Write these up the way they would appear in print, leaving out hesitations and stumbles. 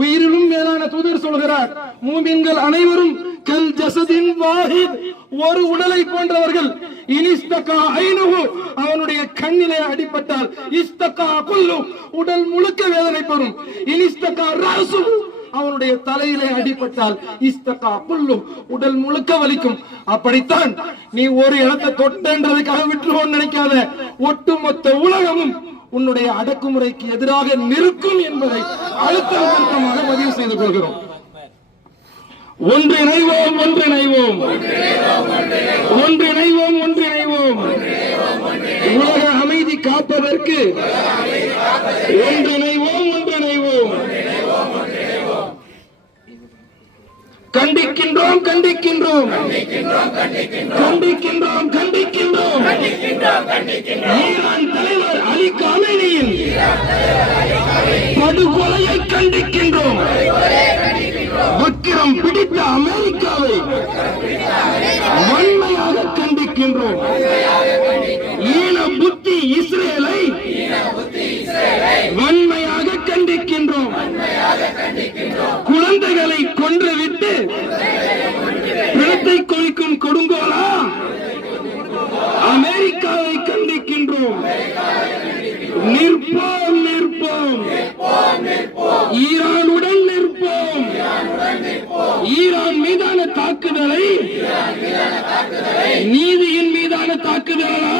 உயிரிலும் மேலான தூதர் சொல்கிறார், மூமின்கள் அனைவரும் கல் ஜஸதின் வாஹித், ஒரு உடலை போன்றவர்கள். இனிஸ்தகா ஐனுஹு, அவனுடைய கண்ணிலே அடிபட்டால் இஸ்தகா குல்லு, உடல் முழுக்க வேதனை பெறும். இனிஸ்தகா ராசுஹு, அவனுடைய தலையிலே அடிபட்டால் இஸ்தகா குல்லு, உடல் முழுக்க வலிக்கும். அப்படித்தான் நீ ஒரு இடத்தை தொட்டன்றதுக்காக விட்டுருவோம் நினைக்காத. ஒட்டுமொத்த உலகமும் உன்னுடைய அடக்குமுறைக்கு எதிராக நிற்கும் என்பதை அழுத்தம் திருத்தமாக பதிவு செய்து கொள்கிறோம். ஒன்றிணைவோம், ஒன்றிணைவோம், ஒன்றிணைவோம், ஒன்றிணைவோம். உலக அமைதி காப்பதற்கு ஒன்றிணைவோம், ஒன்றிணைவோம். கண்டிக்கின்றோம், கண்டிக்கின்றோம், கண்டிக்கின்றோம், கண்டிக்கின்றோம். ஈரான் தலைவர் அலி காமேனியின் படுகொலையை கண்டிக்கின்றோம். வக்கிரம் பிடித்த அமெரிக்காவை வன்மையாக கண்டிக்கின்றோம். ஈன புத்தி இஸ்ரேலை வன்மையாக கண்டிக்கின்றோம். குழந்தைகளை கொன்றுவிட்டு பிணத்தை கொய்க்கும் கொடுங்கோலா அமெரிக்காவை கண்டிக்கின்றோம். நிற்போம், நிற்போம், ஈரானுடன் நிற்போம். ஈரான் மீதான தாக்குதலை நீதியின் மீதான தாக்குதலா?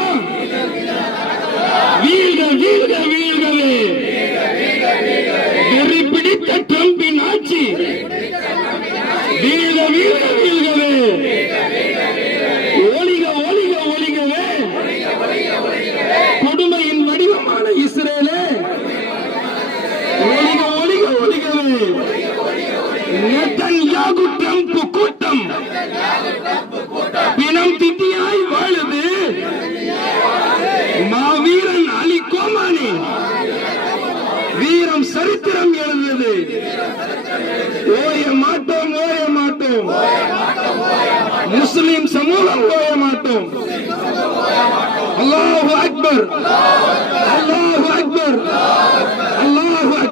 வீழ்க, வீழ்க, வீழ்கவே. வெறி பிடித்த ட்ரம்பின் ஆட்சி வீழ்க, வீழ்க, வீழ்கவே. ஒளிக, ஒளிக, ஒளிகவே. கொடுமையின் வடிவமான இஸ்ரேலே ஒளிக, ஒளிக, ஒளிகவே. நெதன்யாகு ட்ரம்ப் கூட்டம் பிணம் திட்டியாய் வாழுது. மாவீரன் அலி கோமானி வீரம் சரித்திரம் எழுந்தது. ஓய மாட்டோம், ஓய மாட்டோம். முஸ்லிம் சமூகம் ஓய மாட்டோம். அல்லாஹு அக்பர், அல்லாஹு